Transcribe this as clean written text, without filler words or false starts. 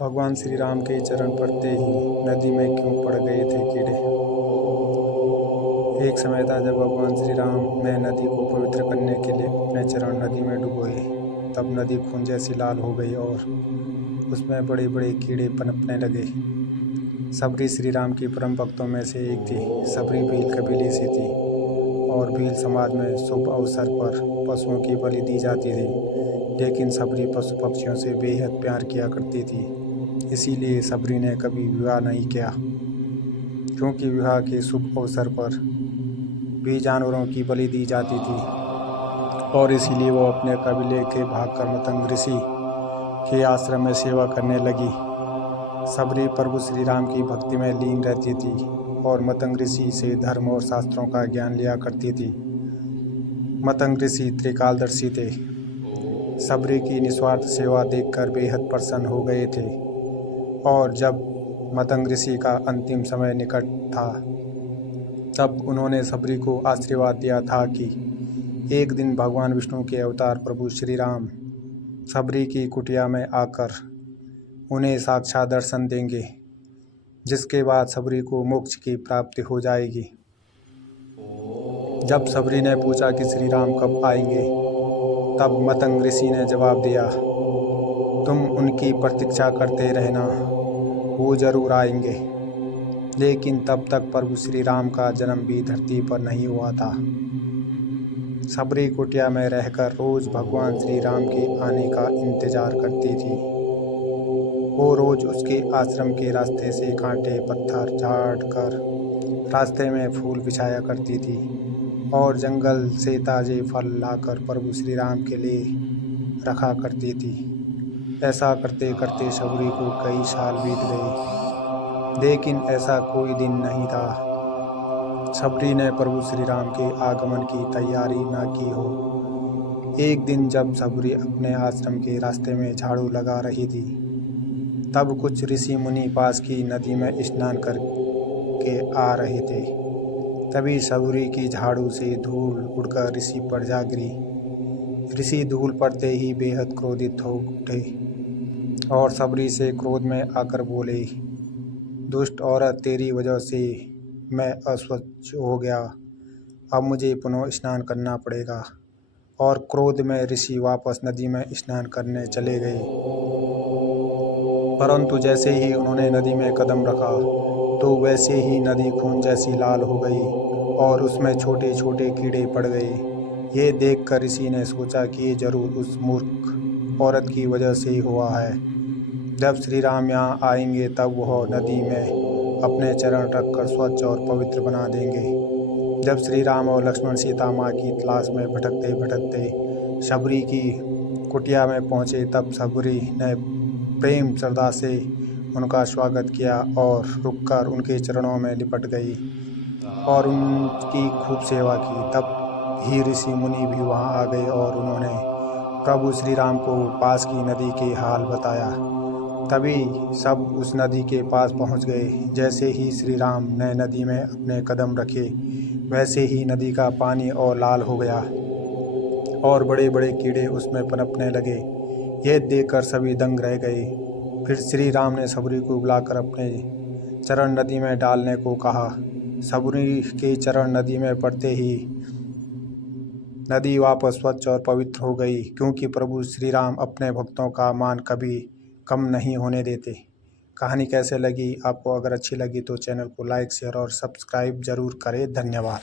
भगवान श्री राम के चरण पड़ते ही नदी में क्यों पड़ गए थे कीड़े। एक समय था जब भगवान श्री राम ने नदी को पवित्र करने के लिए अपने चरण नदी में डुबोए। तब नदी खून जैसी लाल हो गई और उसमें बड़े बड़े कीड़े पनपने लगे। सबरी श्री राम की परम भक्तों में से एक थी। सबरी भील कबीले से थी और भील समाज में शुभ अवसर पर पशुओं की बलि दी जाती थी। लेकिन सबरी पशु पक्षियों से बेहद प्यार किया करती थी। इसीलिए सबरी ने कभी विवाह नहीं किया, क्योंकि विवाह के शुभ अवसर पर भी जानवरों की बलि दी जाती थी। और इसीलिए वो अपने कबीले के भागकर मतंग ऋषि के आश्रम में सेवा करने लगी। सबरी प्रभु श्री राम की भक्ति में लीन रहती थी और मतंग ऋषि से धर्म और शास्त्रों का ज्ञान लिया करती थी। मतंग ऋषि त्रिकालदर्शी थे। सबरी की निस्वार्थ सेवा देखकर बेहद प्रसन्न हो गए थे। और जब मतंग ऋषि का अंतिम समय निकट था, तब उन्होंने सबरी को आशीर्वाद दिया था कि एक दिन भगवान विष्णु के अवतार प्रभु श्री राम सबरी की कुटिया में आकर उन्हें साक्षात दर्शन देंगे, जिसके बाद सबरी को मोक्ष की प्राप्ति हो जाएगी। जब सबरी ने पूछा कि श्री राम कब आएंगे, तब मतंग ऋषि ने जवाब दिया, तुम उनकी प्रतीक्षा करते रहना, वो जरूर आएंगे। लेकिन तब तक प्रभु श्री राम का जन्म भी धरती पर नहीं हुआ था। सबरी कुटिया में रहकर रोज भगवान श्री राम के आने का इंतजार करती थी। वो रोज उसके आश्रम के रास्ते से कांटे पत्थर झाड़ कर रास्ते में फूल बिछाया करती थी और जंगल से ताजे फल लाकर प्रभु श्री राम के लिए रखा करती थी। ऐसा करते करते सबरी को कई साल बीत गए, लेकिन ऐसा कोई दिन नहीं था सबरी ने प्रभु श्री राम के आगमन की तैयारी न की हो। एक दिन जब सबरी अपने आश्रम के रास्ते में झाड़ू लगा रही थी, तब कुछ ऋषि मुनि पास की नदी में स्नान करके आ रहे थे। तभी सबरी की झाड़ू से धूल उड़कर ऋषि पर जा गिरी। ऋषि धूल पड़ते ही बेहद क्रोधित हो उठे और सबरी से क्रोध में आकर बोले, दुष्ट औरत, तेरी वजह से मैं अस्वच्छ हो गया, अब मुझे पुनः स्नान करना पड़ेगा। और क्रोध में ऋषि वापस नदी में स्नान करने चले गए। परंतु जैसे ही उन्होंने नदी में कदम रखा, तो वैसे ही नदी खून जैसी लाल हो गई और उसमें छोटे छोटे कीड़े पड़ गए। ये देखकर ऋषि ने सोचा कि ये जरूर उस मूर्ख औरत की वजह से ही हुआ है। जब श्री राम यहाँ आएंगे, तब वह नदी में अपने चरण रखकर स्वच्छ और पवित्र बना देंगे। जब श्री राम और लक्ष्मण सीता माँ की तलाश में भटकते भटकते सबरी की कुटिया में पहुँचे, तब सबरी ने प्रेम श्रद्धा से उनका स्वागत किया और रुककर उनके चरणों में लिपट गई और उनकी खूब सेवा की। तब ही ऋषि मुनि भी वहाँ आ गए और उन्होंने प्रभु श्री राम को पास की नदी के हाल बताया। तभी सब उस नदी के पास पहुंच गए। जैसे ही श्री राम ने नदी में अपने कदम रखे, वैसे ही नदी का पानी और लाल हो गया और बड़े बड़े कीड़े उसमें पनपने लगे। यह देखकर सभी दंग रह गए। फिर श्री राम ने सबरी को बुलाकर अपने चरण नदी में डालने को कहा। सबरी के चरण नदी में पड़ते ही नदी वापस स्वच्छ और पवित्र हो गई, क्योंकि प्रभु श्री राम अपने भक्तों का मान कभी कम नहीं होने देते। कहानी कैसे लगी आपको? अगर अच्छी लगी तो चैनल को लाइक, शेयर और सब्सक्राइब जरूर करें। धन्यवाद।